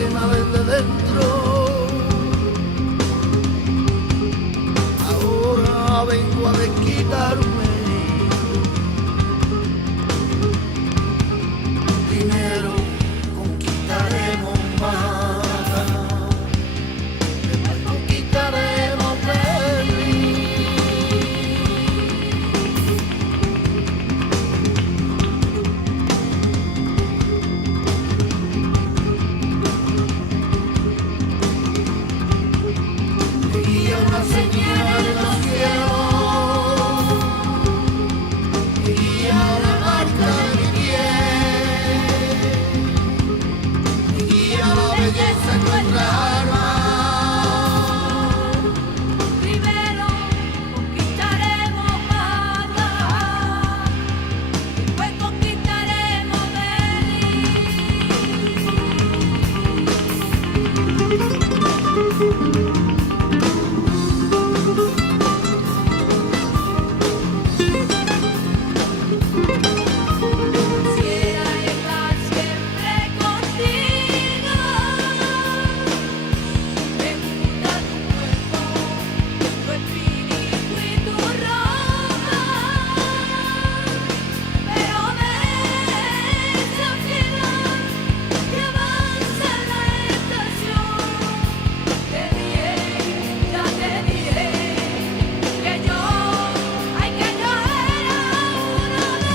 quema desde dentro. Ahora vengo a desquitarme. Primero conquistaremos Málaga, después conquistaremos Berlín. Seguía una señal en los cielos, seguía la marca de mi piel, seguía la belleza en nuestra alma. Primero conquistaremos Málaga, después conquistaremos Quisiera estar siempre contigo. Me gusta tu cuerpo, tu espíritu y tu ropa, pero desafío que avanza la estación. Te diré, ya te diré que yo era uno de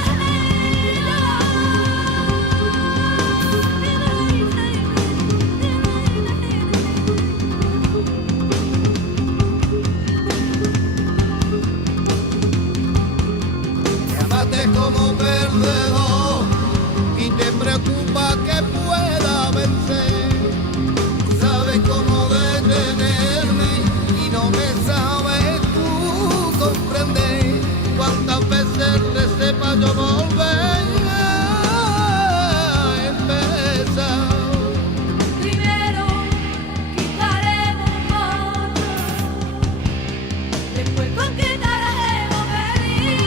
Me amaste como perdedor y te preocupa que pueda vencer. Sabes cómo detenerme y no me sabes tú comprender. Cuántas veces recé para yo volver a empezar. Primero quitaremos Málaga, después conquistaremos Berlín.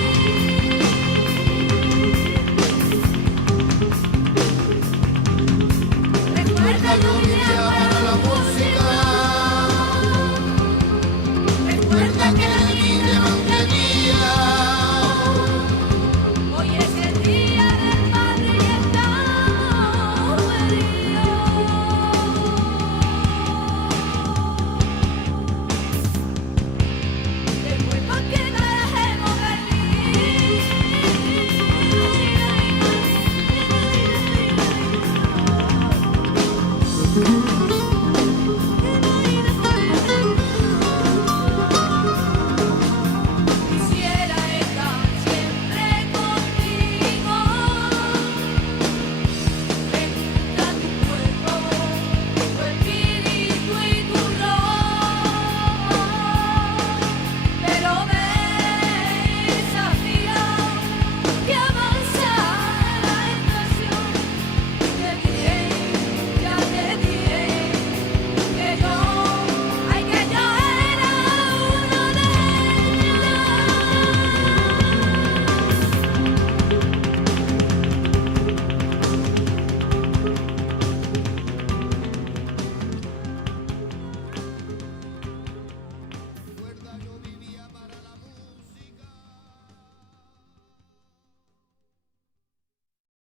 Recuerda, yo vine a amar la música. Recuerda que la niña te mantenía. Hoy es el día del padre y estamos heridos. Después conquistaremos Berlín.